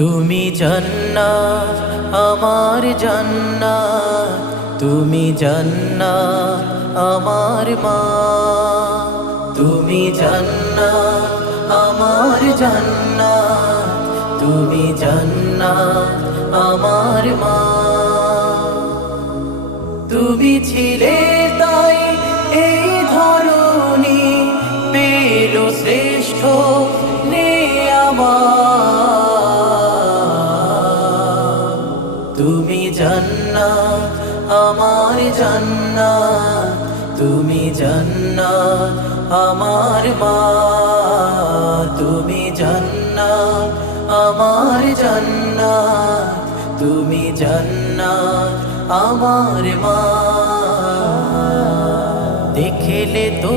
তুমি জান্নাত, আমার জান্নাত। তুমি জান্নাত, আমার মা। তুমি জান্নাত, আমার জান্নাত। তুমি জান্নাত, আমার মা। তুমি ছিলে তাই এই ধরনী পেল শ্রেষ্ঠ তুমি জান্নাত, আমার জান্নাত। তুমি জান্নাত, আমার মা। তুমি জান্নাত, আমার জান্নাত। তুমি জান্নাত, আমার মা। দেখলে তো